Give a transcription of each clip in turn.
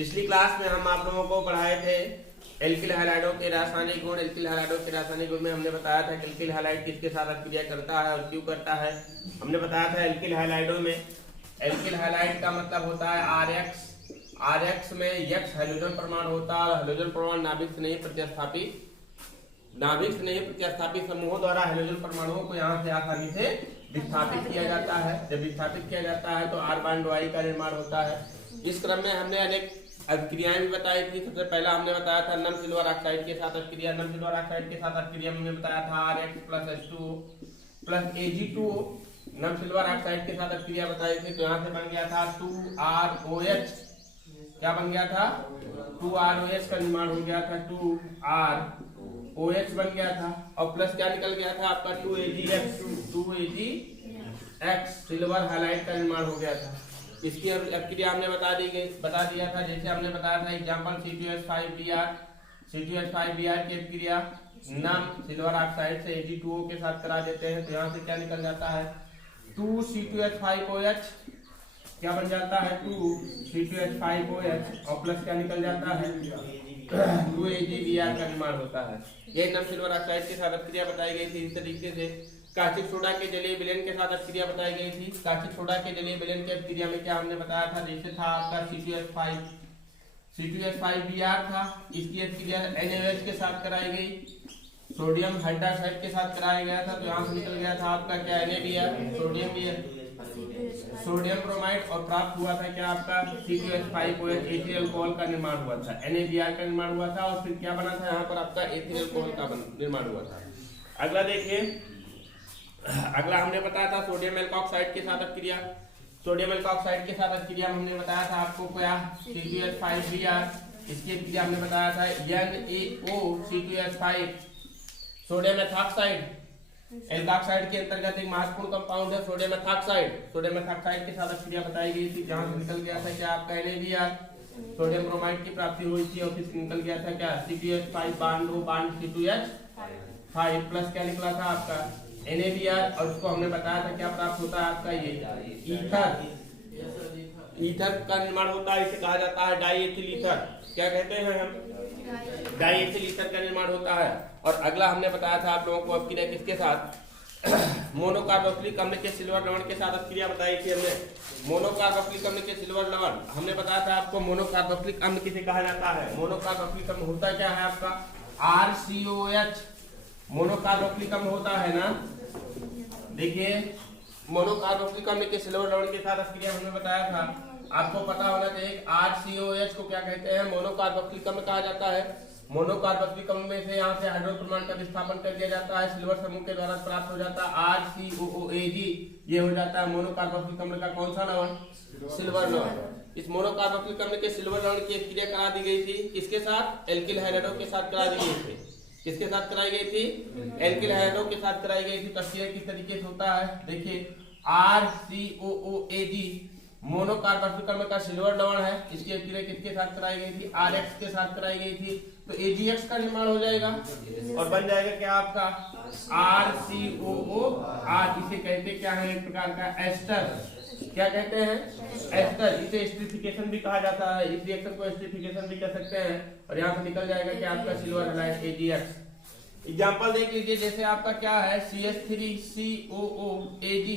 पिछली क्लास में हम आप लोगों को पढ़ाए थे एल्किल हैलाइडों के रासायनिक गुण। एल्किल हैलाइडों के रासायनिक गुण में हमने बताया था कि एल्किल हैलाइड किसके साथ अभिक्रिया करता है और क्यों करता है। हमने बताया था एल्किल हैलाइडों में एल्किल हैलाइड का मतलब होता है आरएक्स। आरएक्स में एक्स हाइड्रोजन परमाणु होता है और हाइड्रोजन परमाणु नाभिक से नहीं प्रतिस्थापित समूहों द्वारा हाइड्रोजन परमाणुओं को यहाँ से आसानी से विस्थापित किया जाता है। जब विस्थापित किया जाता है तो आर बॉन्ड वाई का निर्माण होता है। इस क्रम में हमने अनेक अभिक्रियाएं भी बताई थी। सबसे पहला हमने बताया था नम सिल्वर ऑक्साइड के साथ अभिक्रिया। नम सिल्वर ऑक्साइड के साथ अभिक्रिया में हमने बताया था Rx + H2O + Ag2O। नम सिल्वर ऑक्साइड के साथ अभिक्रिया बताई थी तो यहाँ से बन गया था 2ROH। क्या बन गया था? 2ROH का निर्माण हो गया था, 2ROH बन गया था और प्लस क्या निकल गया था आपका 2AgX सिल्वर हैलाइड का निर्माण हो गया था। इसकी अभिक्रिया हमने बता दिया था। जैसे हमने बताया था एग्जांपल C2H5Br की अभिक्रिया नम सिल्वर ऑक्साइड से Ag2O के साथ करा देते हैं तो यहाँ से क्या निकल जाता है 2C2H5OH। क्या बन जाता है 2C2H5OH और प्लस क्या निकल जाता है 2AgBr का निर्माण होता है। यही नम सिल्वर ऑक्साइड के साथ अभिक्रिया बताई गई थी। इस तरीके से कास्टिक सोडा के जलीय विलयन के साथ अभिक्रिया बताई गई थी। कास्टिक सोडा के जलीय विलयन की अभिक्रिया में क्या हमने बताया था, जैसे था आपका C2H5Br था, इसकी अभिक्रिया NaOH के साथ कराई गई, सोडियम हाइड्रोक्साइड के साथ कराया गया था तो यहाँ से निकल गया था आपका क्या NaBr सोडियम ब्रोमाइड और प्राप्त हुआ था क्या आपका C2H5OH एथिल अल्कोहल का निर्माण हुआ था। NaBr का निर्माण हुआ था और फिर क्या बना था यहाँ पर आपका एथिल अल्कोहल का निर्माण हुआ था। अगला देखिए, अगला हमने बताया था सोडियम एल्कोक्साइड के साथ अभिक्रिया। सोडियम एल्कोक्साइड के साथ अभिक्रिया में हमने बताया था आपको क्या C2H5Br, इसकी अभिक्रिया हमने बताया था NaOC2H5 सोडियम एथॉक्साइड। एल्कोक्साइड के अंतर्गत एक महत्वपूर्ण कंपाउंड है सोडियम एथॉक्साइड। सोडियम एथॉक्साइड के साथ अभिक्रिया बताई गई थी जहां से निकल गया था क्या आपका NaBr सोडियम ब्रोमाइड की प्राप्ति हुई थी और फिर निकल गया था क्या C2H5 बॉन्ड C2H5 प्लस क्या निकला था आपका NaBr और उसको हमने बताया था क्या प्राप्त होता है आपका ये ईथर का निर्माण होता है। इसे कहा जाता है डाईएथिल ईथर। क्या कहते हैं हम? डाईएथिल ईथर का निर्माण होता है। और अगला हमने बताया था आप लोगों को अभिक्रिया किसके साथ मोनोकार्बोक्सिलिक अम्ल के सिल्वर लवण के साथ अभिक्रिया बताई थी हमने। मोनोकार्बोक्सिलिक अम्ल के सिल्वर लवण हमने बताया था आपको मोनोकार्बोक्सिलिक अम्ल किसे कहा जाता है। मोनोकार्बोक्सिलिक अम्ल होता क्या है आपका RCOH मोनोकार्बोक्सिलिक अम्ल होता है ना। देखिए मोनोकार्बोक्सिलिक अम्ल के सिल्वर लवण के साथ अभिक्रिया हमने बताया था, आपको पता होना चाहिए RCOH को क्या कहते हैं, मोनोकार्बोक्सिलिक अम्ल कहा जाता है। मोनोकार्बोक्सिलिक अम्ल में से यहाँ से हाइड्रोजन परमाणु का विस्थापन कर दिया जाता है, सिल्वर समूह के द्वारा प्राप्त हो जाता है RCOOAg। ये हो जाता है मोनोकार्बोक्सिलिक अम्ल का कौन सा लवण, सिल्वर लवण। इस मोनोकार्बोक्सिलिक अम्ल के सिल्वर लवण की अभिक्रिया करा दी गई थी किसके साथ, एल्किल हैलाइडों के साथ करा दी गई थी। किसके साथ कराई गई थी, एल्किल हैलाइडों के साथ कराई गई थी। तस्वीर किस तरीके से होता है देखिए RCOOAg मोनोकार्बोक्सिलिक अम्ल का सिल्वर लवण है, इसकी अभिक्रिया किसके साथ कराई गई थी, Rx के साथ कराई गई थी तो AgX का निर्माण हो जाएगा और बन जाएगा क्या आपका RCOOR। इसे कहते क्या है, एक प्रकार का एस्टर। क्या कहते हैं, एस्टर। इसे एस्टरिफिकेशन भी कहा जाता है, इस रिएक्शन को एस्टरिफिकेशन भी कह सकते हैं और यहाँ से निकल जाएगा क्या आपका सिल्वर हैलाइड AgX। एग्जांपल देख लीजिए, जैसे आपका क्या है CH3COOAg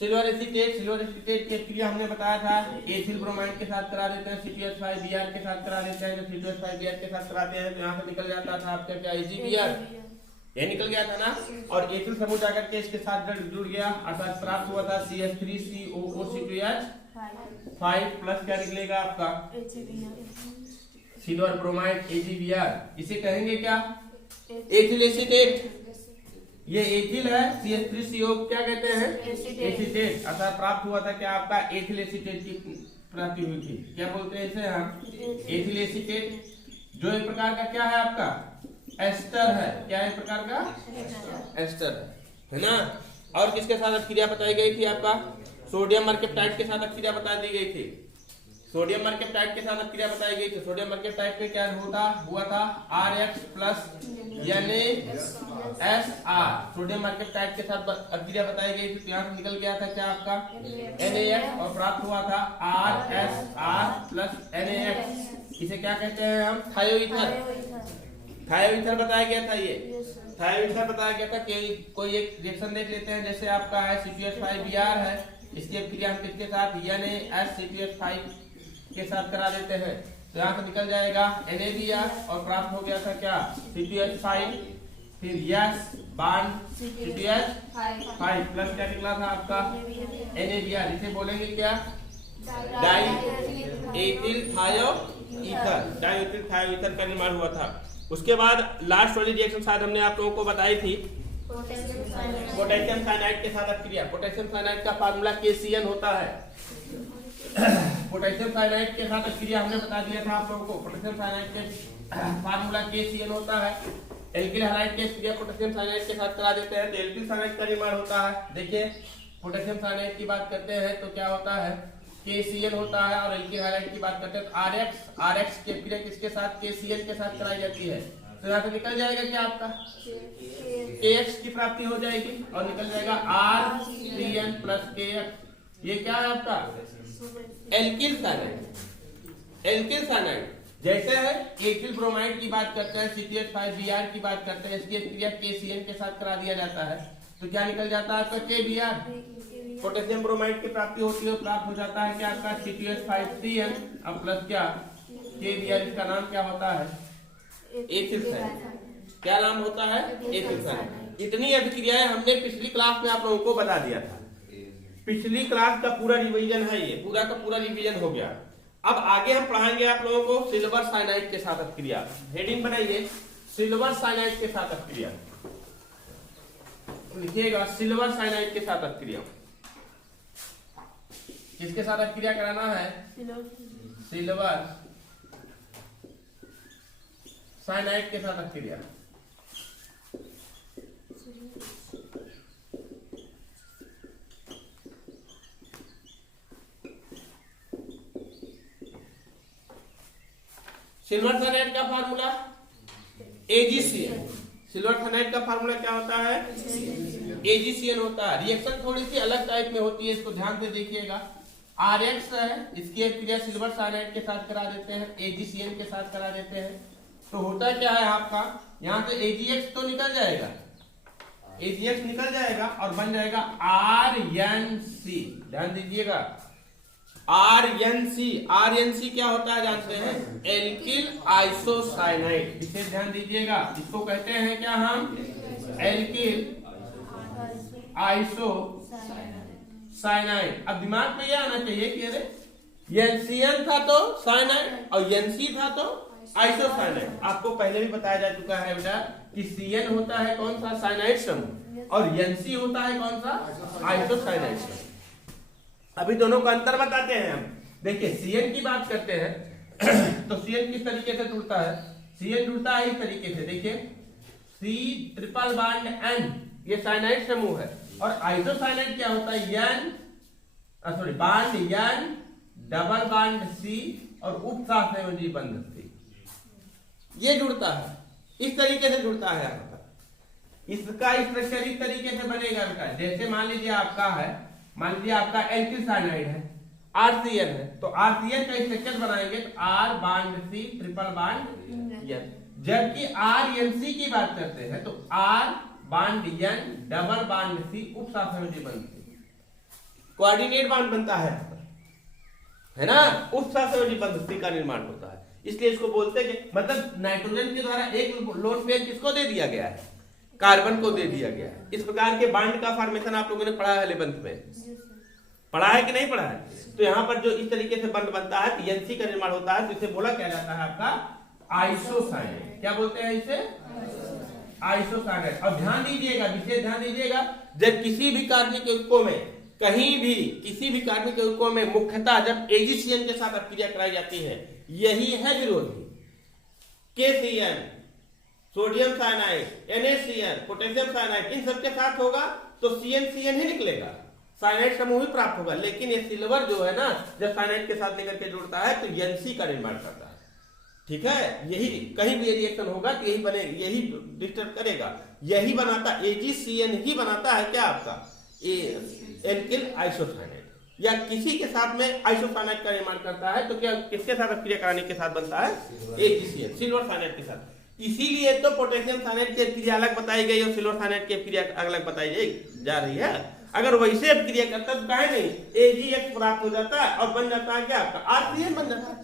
silver acetate. Silver acetate की अभिक्रिया हमने बताया था एथिल ब्रोमाइड के साथ करा देते हैं, C2H5Br के साथ करा देते हैं। जब C2H5Br के साथ कराते हैं तो यहाँ से निकल जाता था आपका क्या AgBr, ये निकल गया था ना। और एथिल समूह जाकर के इसके साथ जुड़ गया अर्थात प्राप्त हुआ था CH3COO2H5 प्लस क्या निकलेगा आपका सिल्वर ब्रोमाइड AgBr। इसे कहेंगे क्या, एथिल एसीटेट। ये एथिल है CH3CO क्या कहते हैं, एसीटेट। अर्थात प्राप्त हुआ था क्या आपका एथिल एसीटेट की प्राप्ति हुई थी। क्या बोलते हैं इसे हम, एथिल एसीटेट, जो एक प्रकार का क्या है आपका एस्टर है। क्या एक प्रकार का एस्टर है ना। और किसके साथ अभिक्रिया बताई गई थी आपका, सोडियम मर्केप्टाइड के साथ अभिक्रिया बता दी गई थी। सोडियम मर्केप्टाइड के साथ अभिक्रिया बताई गई थी। सोडियम मर्केप्टाइड में क्या हुआ था RX प्लस NaSR। सोडियम मर्केप्टाइड के साथ अभिक्रिया बताई गई थी, तो यहाँ से निकल गया था क्या आपका NaX और प्राप्त हुआ था RSR प्लस NaX। इसे क्या कहते हैं हम? थायोईथर। थायोईथर बताया गया था। ये थायोईथर बताया गया था कि कोई एक रिएक्शन देख लेते हैं, जैसे आपका है CpH5Br है, इसकी अभिक्रिया हम किसके साथ NaSCpH5 के साथ करा देते हैं, तो यहाँ से निकल जाएगा NaBr और प्राप्त हो गया था क्या CpH5, फिर यस बांड CpH5 प्लस क्या निकला था आपका NaBr। इसे बोलेंगे क्या? डाई एथिल थायोईथर का निर्माण हुआ था। उसके बाद लास्ट वाली रिएक्शन शायद हमने आप लोगों को बताई थी, पोटेशियम साइनाइड के साथ अभिक्रिया। पोटेशियम साइनाइड का फार्मूला KCN होता है। पोटेशियम साइनाइड के साथ अभिक्रिया हमने बता दिया था आप लोगों को। पोटेशियम साइनाइड के फार्मूला KCN होता है। एल्किल हैलाइड की अभिक्रिया पोटेशियम साइनाइड के साथ करा देते हैं तो एल्किल साइनाइड का निर्माण होता है। देखिए पोटेशियम साइनाइड की बात करते हैं तो क्या होता है KCN होता है, और एल्किल हैलाइड की बात करते हैं तो RX की अभिक्रिया किसके साथ? KCN के साथ कराई जाती है। तो यहाँ से निकल जाएगा क्या आपका KX की प्राप्ति हो जाएगी और निकल जाएगा RCN प्लस KX। ये क्या है आपका एल्किल साइनाइड। एल्किल साइनाइड जैसे है एथिल ब्रोमाइड की बात करते हैं, CpH5Br की बात करते हैं, इसकी अभिक्रिया KCN के साथ करा दिया जाता है तो क्या निकल जाता है आपका KBr। पोटेशियम ब्रोमाइड की प्राप्ति होती है, प्राप्त हो जाता है क्या आपका CpH5CN अब प्लस क्या KBr। इसका नाम क्या होता है? Ethyl cyanide. क्या नाम होता है? Ethyl cyanide. इतनी अभिक्रियाएं हमने पिछली क्लास में आप लोगों को बता दिया था। पिछली क्लास का पूरा रिवीजन है, ये पूरा का पूरा रिवीजन हो गया। अब आगे हम पढ़ाएंगे आप लोगों को सिल्वर साइनाइड के साथ अभिक्रिया। हेडिंग बनाइए सिल्वर साइनाइड के साथ अभिक्रिया, लिखिएगा सिल्वर साइनाइड के साथ अभिक्रिया। किसके साथ अभिक्रिया कराना है? सिल्वर साइनाइड के साथ अभिक्रिया। सिल्वर साइनाइड का फार्मूला AgCN। सिल्वर साइनाइड का फार्मूला क्या होता है? AgCN होता है। रिएक्शन थोड़ी सी अलग टाइप में होती है, इसको ध्यान से देखिएगा। RX है, इसकी अभिक्रिया सिल्वर साइनाइड के साथ करा देते हैं, AgCN के साथ करा देते हैं, तो होता क्या है आपका यहाँ से AgX तो निकल जाएगा, AgX निकल जाएगा और बन जाएगा RNC। ध्यान दीजिएगा RNC क्या होता है जानते हैं? Alkyl isocyanide. इसे ध्यान दीजिएगा, इसको कहते हैं क्या हम? Alkyl isocyanide. अब दिमाग में ये आना चाहिए कि अरे NCN था तो साइनाइड और NC था तो आइसोसाइनाइड। आपको पहले भी बताया जा चुका है बेटा कि CN होता है कौन सा? साइनाइड समूह, और NC होता है कौन सा? आइसोसाइनाइड समूह। अभी दोनों का अंतर बताते हैं हम। देखिए CN की बात करते हैं तो CN किस तरीके से जुड़ता है? CN जुड़ता है इस तरीके से, देखिए C ट्रिपल बांड N, ये साइनाइड समूह है, और आइसोसाइनाइड क्या होता है? Bond N double bond C और उपसहसंयोजी बंध C, ये जुड़ता है, इस तरीके से जुड़ता है आपका। इसका स्ट्रक्चर इस तरीके से बनेगा बेटा, जैसे मान लीजिए आपका एल्किल साइनाइड है, RCN है, तो RCN का स्ट्रक्चर बनाएंगे तो R bond C triple bond N। जबकि RNC की बात करते हैं तो R bond N double bond C उपसहसंयोजी बंध C, कोऑर्डिनेट बांड बनता है ना, उपसहसंयोजी बंध C का निर्माण होता है। इसलिए इसको बोलते हैं कि मतलब नाइट्रोजन के द्वारा एक लोन पेयर किसको दे दिया गया है? कार्बन को दे दिया गया है। इस प्रकार के बांड का फॉर्मेशन आप लोगों ने पढ़ा है 11th में, पढ़ा है कि नहीं पढ़ा है? तो यहाँ पर जो इस तरीके से बंध बनता है तो NC का निर्माण होता है, तो इसे बोला क्या जाता है आपका आइसोसाइनाइड। क्या बोलते हैं इसे? आइसोसाइनाइड। अब ध्यान दीजिएगा, विशेष ध्यान दीजिएगा, जब किसी भी कार्बनिक यौगिकों में कहीं भी किसी भी कार्बनिक यौगिकों में मुख्यतः जब AgCN के साथ अभिक्रिया कराई जाती है, यही है विरोधी। KCN, sodium cyanide, NaCN, potassium cyanide, इन सबके साथ होगा तो CnCN ही निकलेगा, साइनाइड समूह ही प्राप्त होगा। लेकिन ये सिल्वर जो है ना, जब साइनाइड के साथ लेकर के जुड़ता है तो एनसी का निर्माण करता है। ठीक है, यही कहीं भी रिएक्शन होगा तो यही बने, यही डिस्टर्ब करेगा, यही बनाता AgCN ही बनाता है क्या आपका एल्किल आइसोसाइनाइड, या किसी के साथ में आइसोसाइनाइड का निर्माण करता है तो क्या किसके साथ क्रिया कराने के साथ बनता है AgCN, सिल्वर साइनाइड के साथ। इसीलिए तो पोटेशियम साइनाइड की क्रिया अलग बताई गई और सिल्वर साइनाइड की क्रिया अलग बताई जा रही है। अगर वैसे अब क्रिया करता तो काहे नहीं AgX प्राप्त हो जाता है और बन जाता है क्या आपका RCN बन जाता है।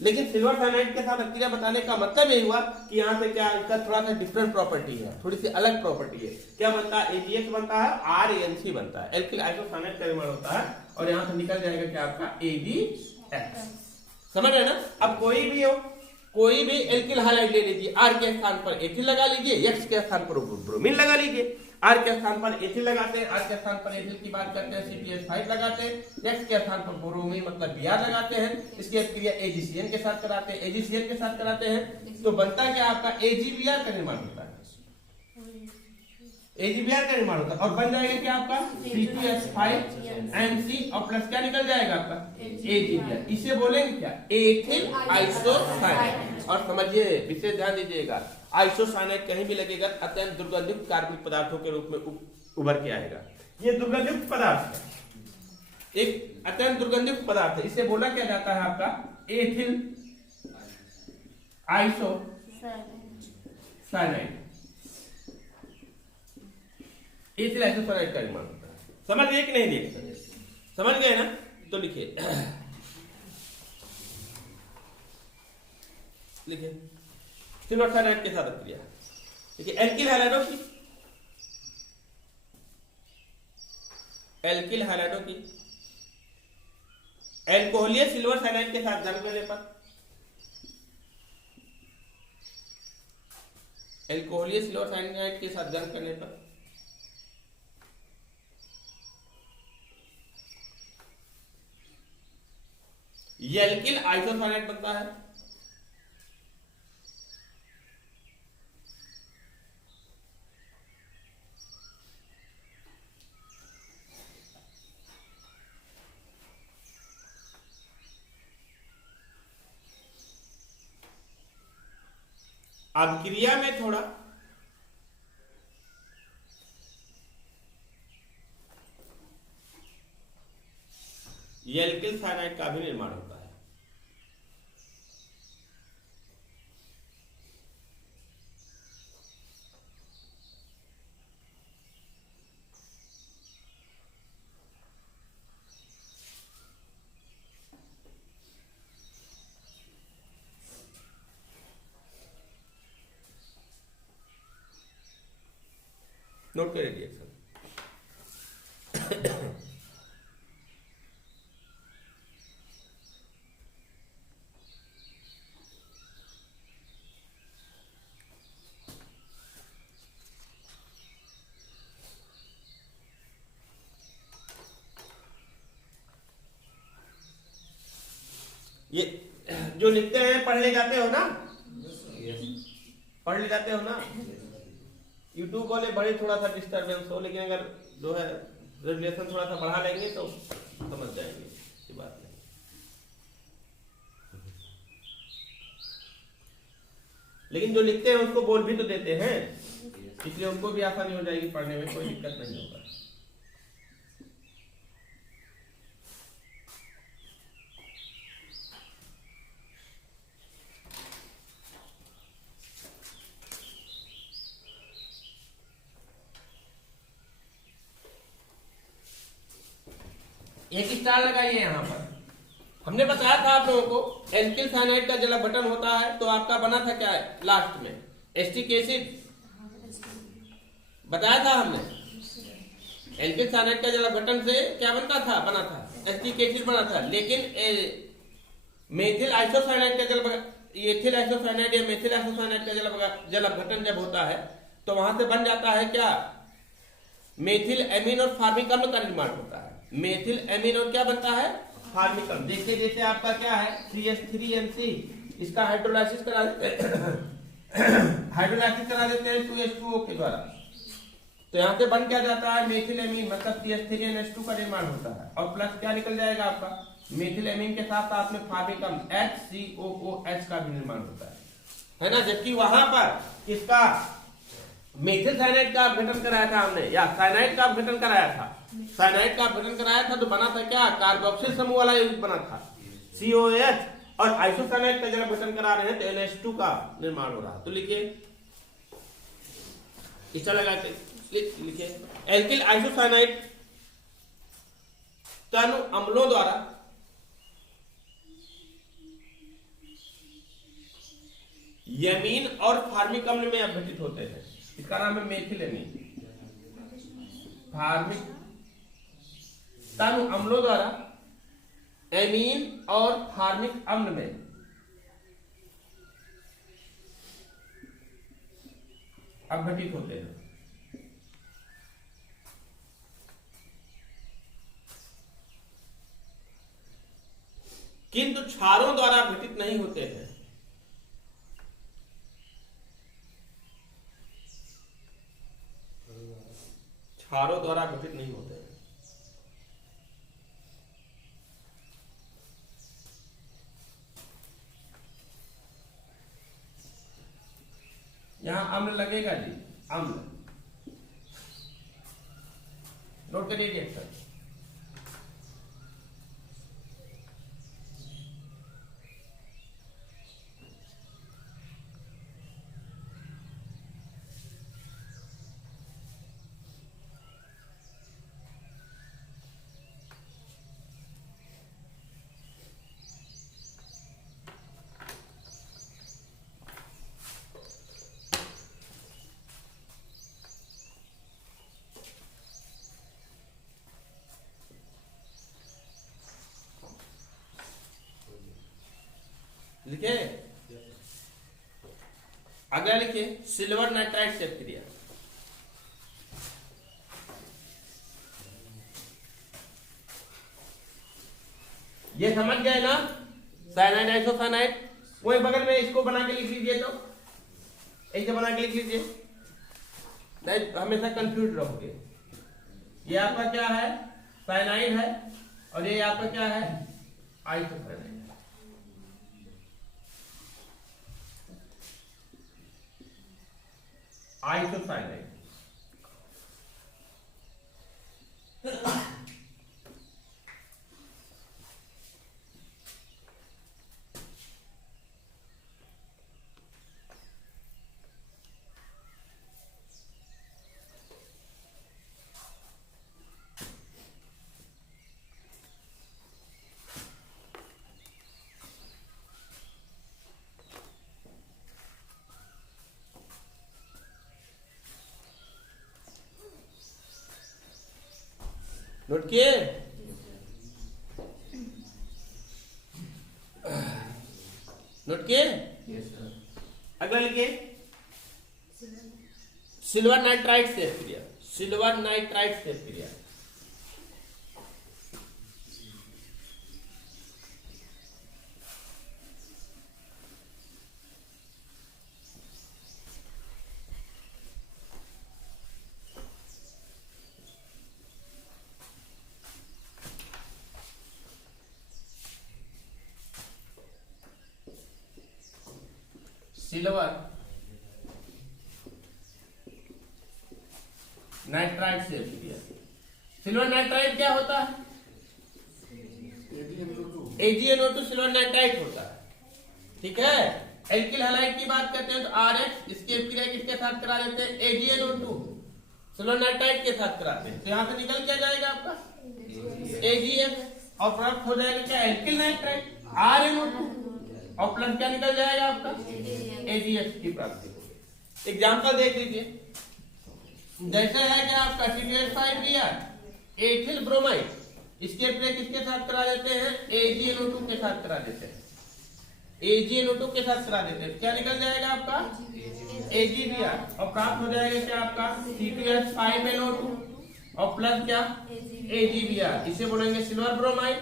लेकिन सिल्वर साइनाइड के साथ क्रिया बताने का मतलब यही हुआ कि यहाँ से क्या इसका थोड़ा सा डिफरेंट प्रॉपर्टी है, थोड़ी सी अलग प्रॉपर्टी है। क्या बनता है AgX बनता है, RANC बनता है, एल्किल आइसोसाइनाइड का निर्माण होता है और यहाँ से निकल जाएगा क्या आपका AgX। समझ रहे ना। अब कोई भी हो, कोई भी एल्किल हाइलाइट ले लीजिए, R के स्थान पर एथिल लगा लीजिए, X के स्थान पर ब्रोमीन लगा लीजिए। R के स्थान पर एथिल लगाते हैं, R के स्थान पर एथिल की बात करते हैं CPH5 लगाते हैं, X के स्थान पर ब्रोमीन मतलब Br लगाते हैं, इसकी क्रिया AgCN के साथ कराते हैं, AgCN के साथ कराते हैं तो बनता क्या आपका AgBr का निर्माण होता है, AgBr का निर्माण होता है और बन जाएगा क्या आपका C2H5NC और प्लस क्या निकल जाएगा आपका AgBr। इसे बोलेंगे क्या एथिल आइसोसाइनाइड। और समझिए, विशेष ध्यान दीजिएगा, आइसोसाइनाइड कहीं भी लगेगा अत्यंत दुर्गंधित कार्बनिक पदार्थों के रूप में उभर के आएगा। ये दुर्गंधित पदार्थ है, एक अत्यंत दुर्गंधित पदार्थ है, इसे बोला क्या जाता है आपका एथिल आइसोसाइनाइड। एथिल आइसोसाइनाइड का निर्माण होता है। समझ गए कि नहीं लिखे? समझ गए ना, तो लिखिए लिखिए सिल्वर साइनाइड के साथ क्रिया। देखिए एल्किल हैलाइडों की, एल्किल हैलाइडों की एल्कोहलीय सिल्वर साइनाइड के साथ जंग करने पर, एल्कोहलीय सिल्वर साइनाइड के साथ जंग करने पर एल्किल आइसोसाइनाइड बनता है। अब क्रिया में थोड़ा एल्किल साइनाइड का भी निर्माण होता है। नोट करें रिएक्शन। ये जो लिखते हैं पढ़ने जाते हो ना, पढ़ ले जाते हो ना। यूट्यूब वाले बड़े थोड़ा सा डिस्टर्बेंस हो, लेकिन अगर जो है रेगुलेशन थोड़ा सा बढ़ा लेंगे तो समझ जाएंगे, ये बात नहीं। लेकिन जो लिखते हैं उसको बोल भी तो देते हैं, इसलिए उनको भी आसानी हो जाएगी पढ़ने में, कोई दिक्कत नहीं होगा। एक स्टार लगाइए यहाँ पर। हमने बताया था आप लोगों को एल्किल साइनाइड का जब बटन होता है तो आपका बना था क्या है लास्ट में एस्टिक एसिड, बताया था हमने। एल्किल साइनाइड का जब बटन से क्या बनता था, बना था एस्टिक एसिड बना था। लेकिन मेथिल आइसोसाइनाइड का एथिल आइसोसाइनाइड या मेथिल आइसोसाइनाइड का जल बटन जब होता है तो वहां से बन जाता है क्या मेथिल एमीन और फार्मिक अम्ल का निर्माण होता है। मेथिल एमीन और क्या बनता है फार्मिक अम्ल। जैसे जैसे आपका क्या है CH3NC, इसका हाइड्रोलाइसिस करा देते हैं हाइड्रोलाइसिस करा देते हैं 2H2O के द्वारा। तो यहाँ से बन क्या जाता है, मेथिलेमीन मतलब CH3NH2 का निर्माण होता है, और प्लस क्या निकल जाएगा आपका, मेथिलेमीन के साथ साथ में फार्मिकम HCOOH का भी निर्माण होता है ना। जबकि वहां पर इसका मेथिल साइनाइड का अपघटन कराया था हमने, या साइनाइड का अपघटन कराया था, साइनाइड का अपघटन कराया था तो बना था क्या, कार्बोक्सिल समूह वाला यौगिक बना था COOH, और आइसोसाइनाइड का जब अपघटन करा रहे हैं तो NH2 का निर्माण हो रहा है। तो लिखिए इस तरह लगा लिखिए, एल्किल आइसोसाइनाइड तनु अम्लों द्वारा यमीन और फार्मिक अम्ल में अपघटित होते हैं, इसका नाम है मेथिलेमीन। फार्मिक तनु अम्लों द्वारा एमीन और फार्मिक अम्ल में अपघटित होते हैं। किंतु क्षारों द्वारा अपघटित नहीं होते हैं। क्षारों द्वारा अपघटित नहीं होते हैं। यहां अम्ल लगेगा जी, अम्ल नोट करिए अक्सर। लिखे अगला लिखिए, सिल्वर नाइट्राइड से क्रिया। ये समझ गए ना, साइनाइड आइसोसाइनाइड, वही बगल में इसको बना के लिख लीजिए, तो ऐसे बना के लिख लीजिए, नहीं हमेशा कंफ्यूज रहोगे। ये आपका क्या है, साइनाइड है, और ये आपका क्या है, आइसोसाइनाइड। आइसोसाइनाइड नोट किए, नोट किए। अगला लिखिए, सिल्वर नाइट्राइड से क्रिया। सिल्वर नाइट्राइड से क्रिया, सिल्वर नाइट्राइड से क्रिया। सिल्वर नाइट्राइड क्या होता है, AgNO2 सिल्वर नाइट्राइड होता है, ठीक है। एल्किल हैलाइड की बात करते हैं तो RH, इसकी क्रिया किसके साथ करा देते हैं, AgNO2 सिल्वर नाइट्राइड के साथ कराते हैं। तो यहाँ से निकल क्या जाएगा आपका AgN, और प्राप्त हो जाएगा क्या, एल्किल नाइट्राइड RNO2, और प्लस क्या निकल जाएगा आपका AgH की प्राप्ति होगी। एग्जाम्पल देख लीजिए, जैसे है क्या आपका T2S5Br एथिल ब्रोमाइड, इसके प्ले किसके साथ करा देते हैं, AgNO2 के साथ करा देते हैं, AgNO2 के साथ करा देते हैं। क्या निकल जाएगा आपका AgBr, और प्राप्त हो जाएगा क्या आपका T2S5NO2, और प्लस क्या AgBr, इसे बोलेंगे सिल्वर ब्रोमाइड।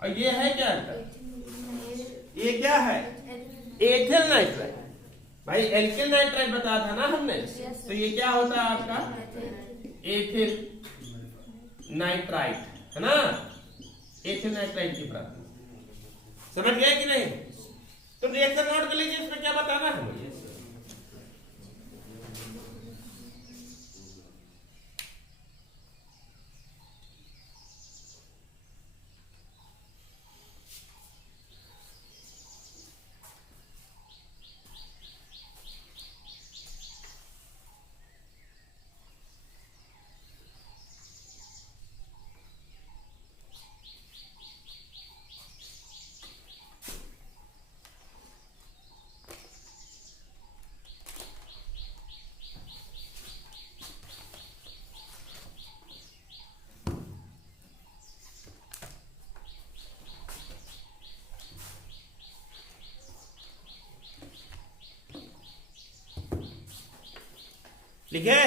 और ये है क्या अंतर, ये क्या है एथिल नाइट्राइड, भाई एल्किल नाइट्राइड बताया था ना हमने, तो ये क्या होता है आपका एथिल नाइट्राइट, है ना, एथिल नाइट्राइट की प्राप्ति। समझ गए कि नहीं? तो रिएक्शन नोट कर लीजिए, इसमें क्या बताना है मुझे। लिखे?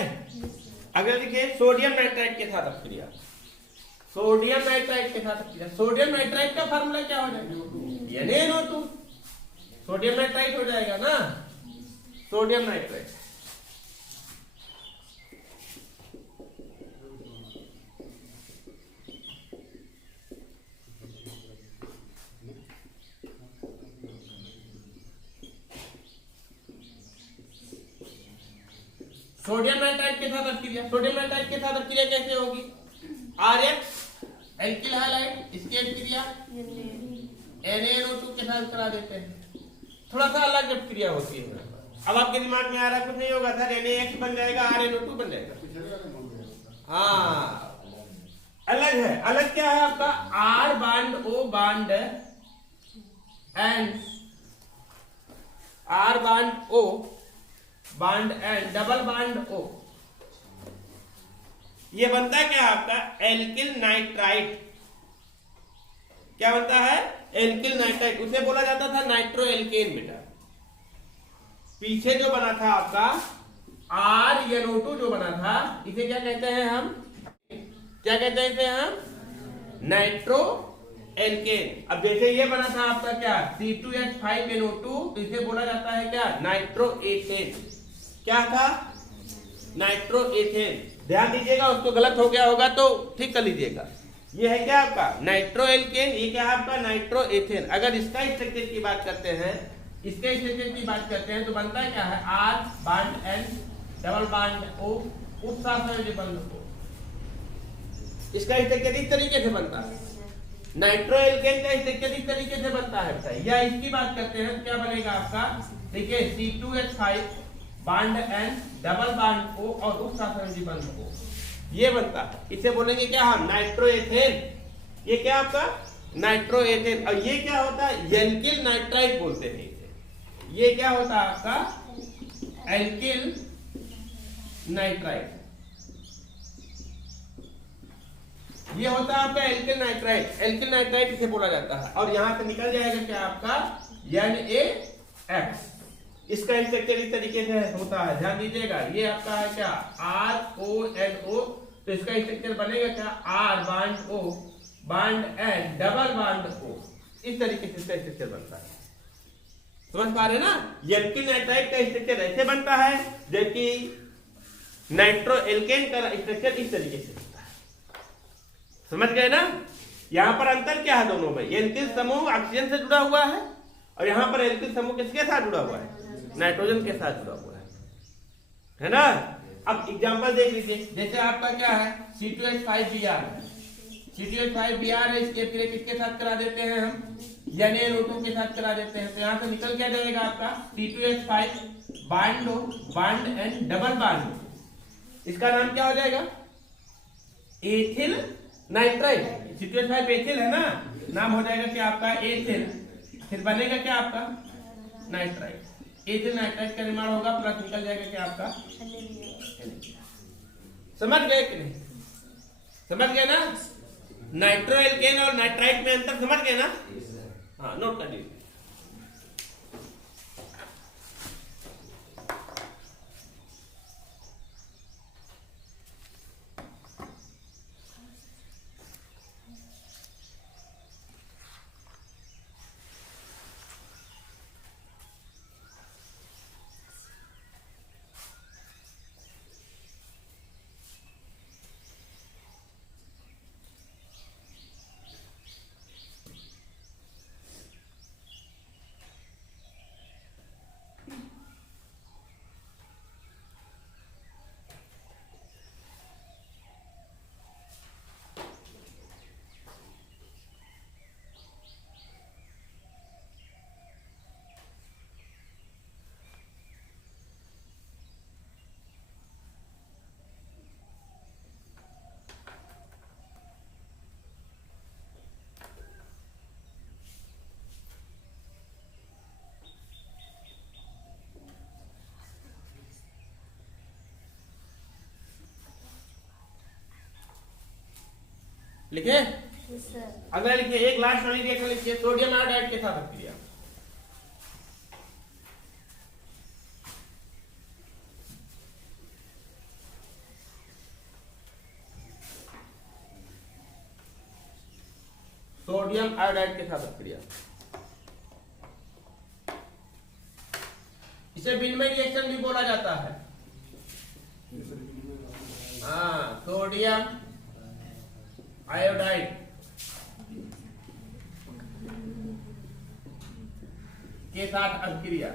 अगर लिखे सोडियम नाइट्राइट के साथ अपक्रिया, सोडियम नाइट्राइट के साथ अपक्रिया। सोडियम नाइट्राइट का फार्मूला क्या हो जाएगा? NaNO2। सोडियम नाइट्राइट हो जाएगा ना, सोडियम नाइट्राइट। सोडियम नाइट्राइट के साथ अपक्रिया, सोडियम नाइट्राइट के साथ अपक्रिया कैसे होगी? RX एल्किल हैलाइड, इसकी अपक्रिया NaNO2 के साथ करा देते हैं। थोड़ा सा अलग अपक्रिया होती है। अब आपके दिमाग में आ रहा कुछ नहीं होगा सर, NaX बन जाएगा, RnO2 बन जाएगा। हाँ, अलग है। अलग क्या है आपका? R bond O bond and R bond O bond and double bond O, ये बनता है क्या आपका? Alkyl nitrite. क्या बनता है? Alkyl nitrite. उसे बोला जाता था नाइट्रो एल्केन बेटा। पीछे जो बना था आपका RnO2 जो बना था, इसे क्या कहते हैं हम? क्या कहते हैं इसे हम? Nitro alkene. अब जैसे ये बना था आपका क्या? C2H5NO2, तो इसे बोला जाता है क्या? Nitro ethane. क्या था? Nitro ethane. ध्यान दीजिएगा, उसको गलत हो गया होगा तो ठीक कर लीजिएगा। ये है क्या आपका? Nitro alkene. ये क्या है आपका? Nitro ethane. अगर इसका स्ट्रक्चर की बात करते हैं, इसके स्ट्रक्चर की बात करते हैं तो बनता है क्या है? R bond N double bond O उपसहसंयोजी बंध O। इसका स्ट्रक्चर इस तरीके से बनता है। नाइट्रो एल्केन का स्ट्रक्चर इस तरीके से बनता है। या इसकी बात करते हैं तो क्या बनेगा आपका? देखिए C2H5 bond N double bond O और उपसहसंयोजी बंध O, ये बनता है। इसे बोलेंगे क्या हम? Nitro ethane. ये क्या आपका? Nitro ethane. और ये क्या होता है? एल्किल नाइट्राइट बोलते हैं इसे। ये क्या होता है आपका? Alkyl nitrite. ये होता है आपका एल्किल नाइट्राइट। एल्किल नाइट्राइट इसे बोला जाता है। और यहां से निकल जाएगा क्या आपका? NaX। इसका स्ट्रक्चर इस तरीके से होता है, ध्यान दीजिएगा। ये आपका है क्या? RONO, तो इसका स्ट्रक्चर बनेगा क्या? R bond O bond N double bond O। इस तरीके से इसका स्ट्रक्चर बनता है। समझ पा रहे ना? एल्किल नाइट्राइट का स्ट्रक्चर ऐसे बनता है, जबकि नाइट्रो एल्केन का स्ट्रक्चर इस तरीके से बनता है। समझ गए ना? यहां पर अंतर क्या है दोनों में? एल्किल समूह ऑक्सीजन से जुड़ा हुआ है और यहां पर एल्किल समूह किसके साथ जुड़ा हुआ है? नाइट्रोजन के साथ जुड़ा हुआ है ना? अब एग्जांपल देख लीजिए। जैसे आपका क्या है? C2H5Br। C2H5Br है, इसके अपक्रिया किसके साथ करा देते हैं हम? NaNO2 के साथ करा देते हैं। तो यहां से निकल क्या जाएगा आपका? C2H5 bond O bond N double bond O। इसका नाम क्या हो जाएगा? Ethyl nitrite. C2H5 एथिल है ना, नाम हो जाएगा क्या आपका? एथिल। फिर बनेगा क्या आपका? नाइट्राइट। एथिल नाइट्राइट का निर्माण होगा, प्लस निकल जाएगा क्या आपका? समझ गए कि नहीं? समझ गए ना? नाइट्रो एल्केन और नाइट्राइट में अंतर समझ गए ना? हाँ, नोट कर लीजिए। लिखे? अगला लिखिए, एक लास्ट वाली रिएक्शन लिखिए, सोडियम आयोडाइड के साथ अभिक्रिया। सोडियम आयोडाइड के साथ अभिक्रिया, इसे विनिमय रिएक्शन भी बोला जाता है। हाँ, सोडियम आयोडाइड के साथ अभिक्रिया,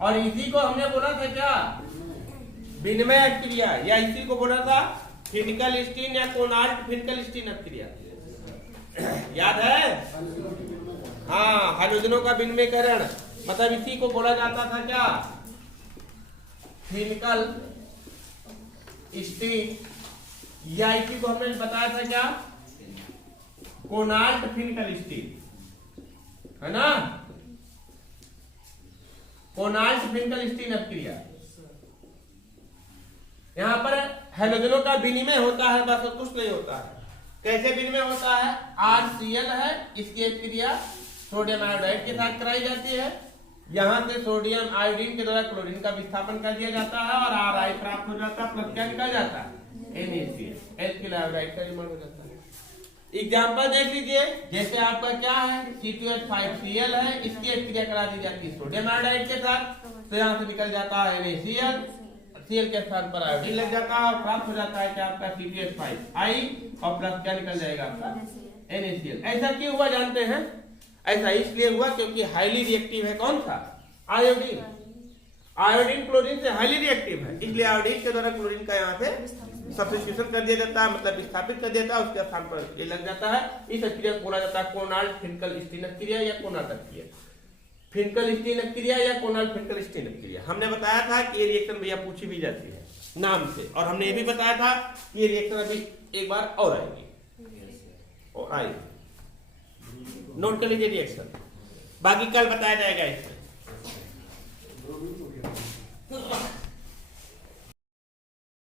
और इसी को हमने बोला था क्या, विनिमय अभिक्रिया, या इसी को बोला था फिनकल-स्टीन या कोनाल्ट-फिनकल-स्टीन अभिक्रिया। याद है? हाँ, हाइड्रोजनों का विनिमयकरण, मतलब इसी को बोला जाता था क्या, फिनकल स्टीन, या इसी को हमने बताया था क्या, कोनाल्ट फिनकल स्टीन, है ना, कोनाल्ट फिनकल स्टीन अभिक्रिया। यहां पर हैलोजनों का विनिमय होता है, बस और कुछ नहीं होता है। कैसे विनिमय होता है, RCl है, इसकी अभिक्रिया सोडियम आयोडाइड के साथ कराई जाती है, यहां से सोडियम आयोडीन के द्वारा क्लोरीन का विस्थापन कर दिया जाता है और RI प्राप्त हो जाता है, प्लस क्या निकल जाता है, NaCl, HCl आयोडाइड का निर्माण हो जाता है। एग्जाम्पल देख लीजिए, जैसे आपका क्या है, C2H5Cl है, इसकी अभिक्रिया करा दी जाती है सोडियम आयोडाइड के साथ, तो यहाँ से निकल जाता है NaCl, Cl के स्थान पर आयोडीन लग जाता है और प्राप्त हो जाता है क्या आपका C2H5I, और प्लस क्या निकल जाएगा आपका NaCl। ऐसा क्यों हुआ जानते हैं? ऐसा इसलिए हुआ क्योंकि हाईली रिएक्टिव है कौन सा, आयोडीन। आयोडीन क्लोरीन से हाईली रिएक्टिव है, इसलिए आयोडीन के द्वारा क्लोरीन का यहाँ से सब्स्टिट्यूशन कर दिया जाता है, मतलब विस्थापित कर दिया जाता है, उसके स्थान पर ये लग जाता है। इस अभिक्रिया को बोला जाता है कोनाल्ट फिनकल स्टीन अभिक्रिया या कोनाल्ट अभिक्रिया, फिनकल स्टीन अभिक्रिया या कोनाल्ट फिनकल स्टीन अभिक्रिया। हमने बताया था कि ये रिएक्शन भैया पूछी भी जाती है नाम से, और हमने ये भी बताया था कि ये रिएक्शन अभी एक बार और आएगी, और आएगी, नोट कर लीजिए रिएक्शन, बाकी कल बताया जाएगा इसमें।